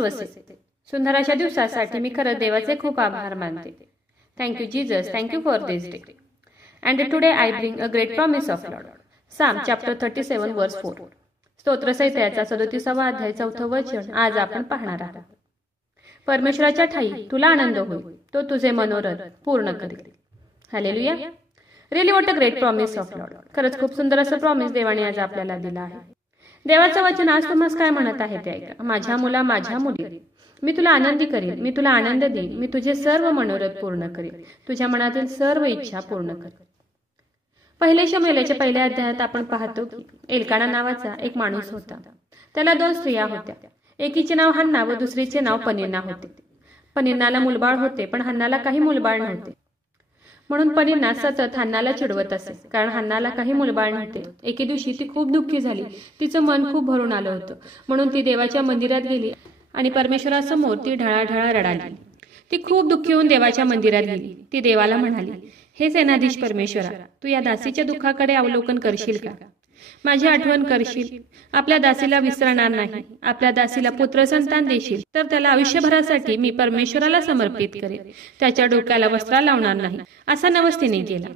सर्वस्व. सुंदर अशा दिवसासाठी मी खरंच देवाचे खूप आभार मानते. Thank you Jesus, thank you for this day. And today I bring a great promise of Lord. Psalm chapter 37 verse 4. स्तोत्रसंहितेचा 37वा अध्याय 4थं वचन आज आपण पाहणार आहोत. परमेश्वराच्या ठाई तुला आनंद होईल, तो तुझे मनोरथ पूर्ण करेल. Hallelujah. Really what a great promise of Lord. खरंच खूप सुंदर असं प्रॉमिस देवाने आज आपल्याला दिलं आहे. देवाचं वचन आज तुम्हाला काय म्हणत आहे ते ऐका. माझ्या मुला, माझ्या मुली, मी तुला आनंदी करेन, मी तुला आनंद देईन, मी तुझे सर्व मनोरथ पूर्ण करेन, तुझ्या मनातील सर्व इच्छा पूर्ण करेन. पहिले शमूएलच्या पहिल्या अध्यायात आपण पाहतो की एल्काना नावाचा एक माणूस होता. त्याला 2 स्त्रिया होत्या. एकीचे नाव हन्ना व दुसरीचे नाव पनिन्ना होते. पनिन्नाला मुलबाळ होते, पण हन्नाला काही मुलबाळ नव्हते. म्हणून पनिन्ना सतत हन्नाला चिडवत असे, कारण हन्नाला काही मुलबाळ नव्हते. एके दिवशी ती खूप दुःखी झाली. तिचं मन खूप भरून आलं होतं. म्हणून ती देवाच्या मंदिरात गेली आणि परमेश्वरासमोर ती ढळाढळा रडाली. ती खूप दुःखी होऊन देवाच्या मंदिरात गेली. ती देवाला म्हणाली, हे सेनाधीश परमेश्वरा, तू या दासीच्या दुःखाकडे अवलोकन करशील का? माझी आठवण करशील? आपल्या दासीला विसरणार नाही. आपल्या दासीला पुत्र संतान देशील तर त्याला आयुष्यभरासाठी मी परमेश्वराला समर्पित करेन. त्याच्या डोक्याला वस्त्र लावणार नाही. असा नवस तिने केला.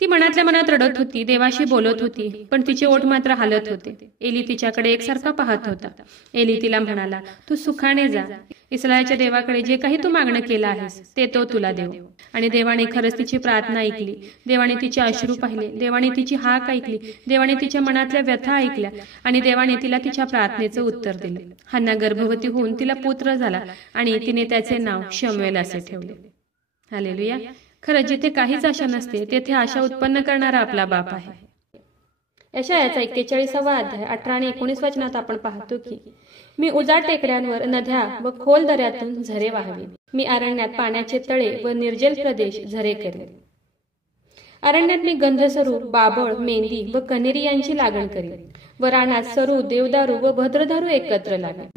ती मनातल्या मनात रडत होती, देवाशी बोलत होती, पण तिचे ओठ मात्र हालत होते. एली तिच्याकडे एकसारखा पाहत होता. एली तिला म्हणाला, तू सुखाने जा. इस्रायलच्या देवाकडे जे काही तू मागणं केलं आहेस ते तो तुला देव. आणि देवाने खरंच तिची प्रार्थना ऐकली. देवाने तिचे अश्रू पाहिले. देवाने तिची हाक ऐकली. देवाने तिच्या मनातल्या व्यथा ऐकल्या आणि देवाने तिला तिच्या प्रार्थनेचं उत्तर दिलं. हन्ना गर्भवती होऊन तिला पुत्र झाला आणि तिने त्याचे नाव शमूएल असे ठेवले. हालेलुया. खरं जिथे काहीच आशा नसते तेथे आशा उत्पन्न करणारा आपला बाप आहे. यशायाचा 41वा अध्याय 18 आणि 19 वचनात आपण पाहतो की मी उजाड टेकड्यांवर नद्या व खोल दऱ्यातून झरे वाहवी. मी अरण्यात पाण्याचे तळे व निर्जल प्रदेश झरे करेन. अरण्यात मी गंधसरू, बाबळ, मेंदी व कनेरी यांची लागण करेन व रानात सरू, देवदारू व भद्रदारू एकत्र लावेन.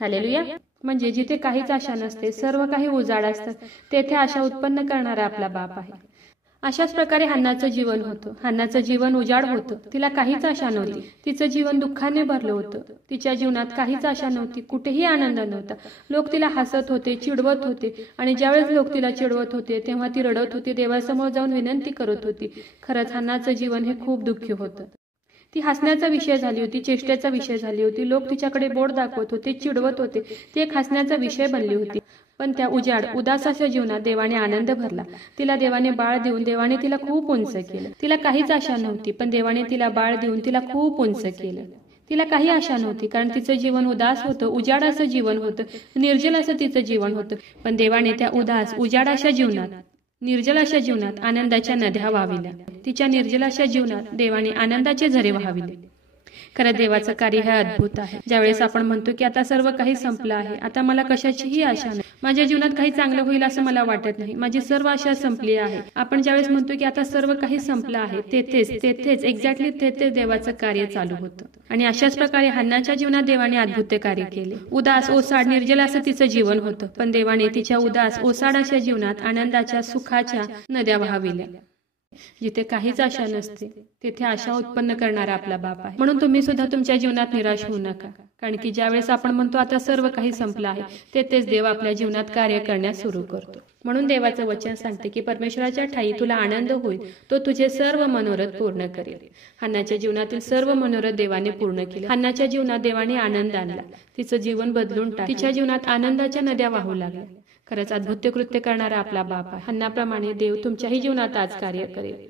हालेलुया. म्हणजे जिथे काहीच आशा नसते, सर्व काही उजाड असतात, तेथे आशा उत्पन्न करणारा आपला बाप आहे. अशाच प्रकारे हन्नाचं जीवन होतं. हन्नाचं जीवन उजाड होतं. तिला काहीच आशा नव्हती. तिचं जीवन दुःखाने भरलं होतं. तिच्या जीवनात काहीच आशा नव्हती. कुठेही आनंद नव्हता. लोक तिला हसत होते, चिडवत होते आणि ज्यावेळेस लोक तिला चिडवत होते तेव्हा ती रडत होती, देवासमोर जाऊन विनंती करत होती. खरंच हन्नाचं जीवन हे खूप दुःखी होतं. ती हसण्याचा विषय झाली होती, चेष्टेचा विषय झाली होती. लोक तिच्याकडे बोट दाखवत होते, चिडवत होते. ती एक हसण्याचा विषय बनली होती. पण त्या उजाड उदासाच्या जीवनात देवाने आनंद भरला. तिला देवाने बाळ देऊन देवाने तिला खूप उंच केलं. तिला काहीच आशा नव्हती, पण देवाने तिला बाळ देऊन तिला खूप उंच केलं. तिला काही आशा नव्हती, कारण तिचं जीवन उदास होतं, उजाड असं जीवन होतं, निर्जल असं तिचं जीवन होतं. पण देवाने त्या उदास उजाड अशा जीवनात, निर्जल अशा जीवनात आनंदाच्या नद्या वाहिल्या. तिच्या निर्जल अशा जीवनात देवाने आनंदाचे झरे वाहिले. खरं देवाचं कार्य हे अद्भुत आहे. ज्यावेळेस आपण म्हणतो की आता सर्व काही संपलं आहे, आता मला कशाचीही आशा नाही, माझ्या जीवनात काही चांगलं होईल असं मला वाटत नाही, माझी सर्व आशा संपली आहे. आपण ज्यावेळेस म्हणतो की आता सर्व काही संपलं आहे, तेथेच एक्झॅक्टली तेथेच देवाचं कार्य चालू होतं. आणि अशाच प्रकारे हन्नाच्या जीवनात देवाने अद्भुत कार्य केले. उदास, ओसाड, निर्जल असं तिचं जीवन होतं, पण देवाने तिच्या उदास, ओसाड अशा जीवनात आनंदाच्या, सुखाच्या नद्या वाहविल्या. जिथे काहीच आशा नसते तेथे आशा उत्पन्न करणारा आपला बाप आहे. म्हणून तुम्ही सुद्धा तुमच्या जीवनात निराश होऊ नका, कारण की ज्यावेळेस आपण म्हणतो आता सर्व काही संपलं आहे, तेथेच देव आपल्या जीवनात कार्य करण्यास सुरू करतो. म्हणून देवाचं वचन सांगते की परमेश्वराच्या ठाई तुला आनंद होईल, तो तुझे सर्व मनोरथ पूर्ण करेल. हन्नाच्या जीवनातील सर्व मनोरथ देवाने पूर्ण केले. हन्नाच्या जीवनात देवाने आनंद आणला. तिचं जीवन बदलून टाकलं. तिच्या जीवनात आनंदाच्या नद्या वाहू लागल्या. खरंच अद्भुत कृत्य करणारा आपला बाप आहे. हन्नाप्रमाणे देव तुमच्याही जीवनात आज कार्य करेल.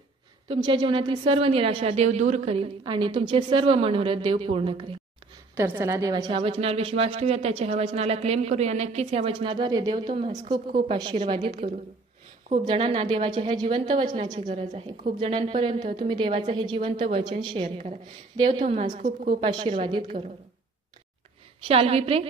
तुमच्या जीवनातील सर्व निराशा देव दूर करेल आणि तुमचे सर्व मनोरथ देव पूर्ण करेल. तर चला देवाच्या वचनावर विश्वास ठेवूया, त्याच्या ह्या वचनाला क्लेम करूया. नक्कीच या वचनाद्वारे देव तुम्हाला खूप खूप आशीर्वादित करू. खूप जणांना देवाच्या ह्या जिवंत वचनाची गरज आहे. खूप जणांपर्यंत तुम्ही देवाचं हे जिवंत वचन शेअर करा. देव तुम्हाला खूप खूप आशीर्वादित करू. शाल वी प्रे.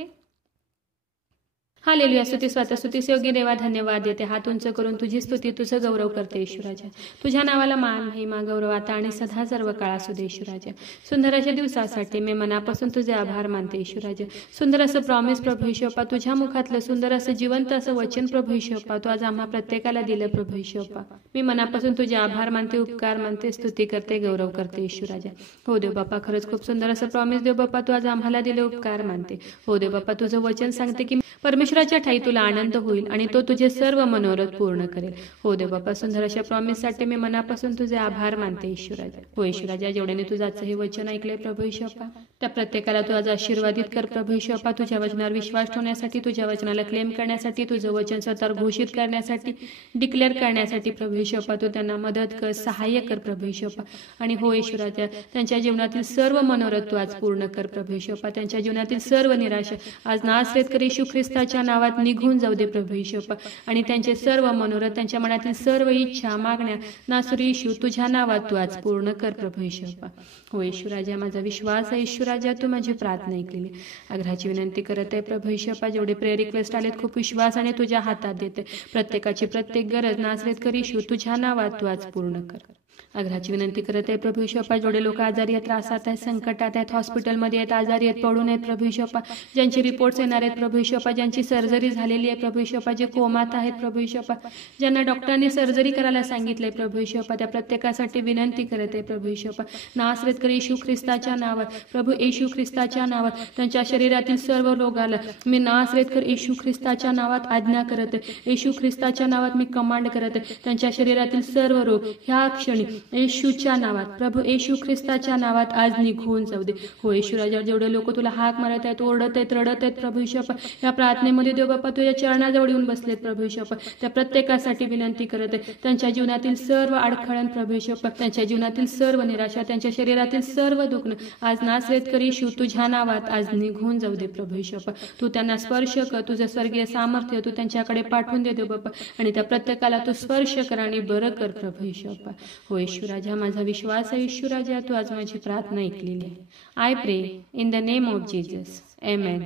हालेलुया. स्तुती स्वतः स्तुतीस योग्य देवा, धन्यवाद देते. हात उंच करून तुझी स्तुती, तुझं गौरव करते येशूराजा. तुझ्या नावाला मान, महिमा, गौरव आता आणि सदा सर्व काळ असू दे येशूराजा. सुंदर अशा दिवसासाठी मी मनापासून तुझे आभार मानते येशूराजा. सुंदर असं प्रॉमिस प्रभू येशूअप्पा, तुझ्या मुखातलं सुंदर असं जिवंत असं वचन प्रभू येशूअप्पा, तू आज आम्हा प्रत्येकाला दिलं प्रभू येशूअप्पा. मी मनापासून तुझे आभार मानते, उपकार मानते, स्तुती करते, गौरव करते येशूराजा. हो देव बाप्पा, खरंच खूप सुंदर असं प्रॉमिस देव बाप्पा, तू आज आम्हाला दिले, उपकार मानते. हो देव बाप्पा, तुझं वचन सांगते की परमेश्वराच्या ठाई तुला आनंद होईल आणि तो तुझे सर्व मनोरथ पूर्ण करेल. हो देव बाप्पा, सुंदर अशा प्रॉमिससाठी मी मनापासून तुझे आभार मानते येशूराजा. हो येशूराजा, जेवढ्याने तुझं आजचं हे वचन ऐकलंय प्रभू येशूअप्पा, त्या प्रत्येकाला तू आज आशीर्वादित कर प्रभू येशूअप्पा. तुझ्या वचनावर विश्वास ठेवण्यासाठी, तुझ्या वचनाला क्लेम करण्यासाठी, तुझं वचन स्वतःवर घोषित करण्यासाठी, डिक्लेअर करण्यासाठी प्रभू येशूअप्पा तू त्यांना मदत कर, सहाय्य कर प्रभू येशूअप्पा. आणि हो येशूराजा, त्यांच्या जीवनातील सर्व मनोरथ तू आज पूर्ण कर प्रभू येशूअप्पा. त्यांच्या जीवनातील सर्व निराशा आज नासरेत येशू ख्रिस्ताच्या नावात निघून जाऊ दे प्रभू येशूअप्पा. आणि त्यांचे सर्व मनोरथ, त्यांच्या मनातील सर्व इच्छा, मागण्या नासरी येशू तुझ्या नावात तू आज पूर्ण कर प्रभू येशूअप्पा. हो येशूराजा, माझा विश्वास आहे येशूराजा, तू माझी प्रार्थना ऐकलेली. आग्रहाची विनंती करत आहे प्रभू येशूअप्पा, जेवढे प्रेयर रिक्वेस्ट आलेत खूप विश्वासाने तुझ्या हातात देते. प्रत्येकाची प्रत्येक गरज नासरेत येशू तुझ्या नावात तू आज पूर्ण कर. आग्रहाची विनंती करत आहे प्रभू येशूअप्पा, जेवढे लोक आजारी आहेत, त्रासात आहेत, संकटात आहेत, हॉस्पिटलमध्ये आहेत, आजारी आहेत, पडून आहेत प्रभू येशूअप्पा, ज्यांचे रिपोर्ट्स येणार आहेत प्रभू येशूअप्पा, ज्यांची सर्जरी झालेली आहे प्रभू येशूअप्पा, जे कोमात आहेत प्रभू येशूअप्पा, ज्यांना डॉक्टरांनी सर्जरी करायला सांगितलंय प्रभू येशूअप्पा, त्या प्रत्येकासाठी विनंती करत आहे प्रभू येशूअप्पा. नासरेत येशू ख्रिस्ताच्या नावात, प्रभू येशू ख्रिस्ताच्या नावात त्यांच्या शरीरातील सर्व रोगाला मी नासरेत येशू ख्रिस्ताच्या नावात आज्ञा करत आहे. येशू ख्रिस्ताच्या नावात मी कमांड करत आहे. त्यांच्या शरीरातील सर्व रोग ह्या क्षणी येशूच्या नावात, प्रभू येशू ख्रिस्ताच्या नावात आज निघून जाऊ दे. हो येशूराजा, जेवढे लोक तुला हाक मारत आहेत, ओरडत आहेत, रडत आहेत प्रभू येशूअप्पा, या प्रार्थनेमध्ये देव बाप्पा तुझ्या चरणाजवळ येऊन बसलेत प्रभू येशूअप्पा, त्या प्रत्येकासाठी विनंती करत आहे. त्यांच्या जीवनातील सर्व अडखळण प्रभू येशूअप्पा, त्यांच्या जीवनातील सर्व निराशा, त्यांच्या शरीरातील सर्व दुखणं आज नासरेत येशू तुझ्या नावात आज निघून जाऊ दे प्रभू येशूअप्पा. तू त्यांना स्पर्श कर, तुझं स्वर्गीय सामर्थ्य तू त्यांच्याकडे पाठवून दे देव बाप्पा, आणि त्या प्रत्येकाला तू स्पर्श कर आणि बरं कर प्रभू येशूअप्पा. हो येशूराजा, माझा विश्वास आहे येशूराजा, तू आज माझी प्रार्थना ऐकलेली आहे. आय प्रे in the name of Jesus, amen.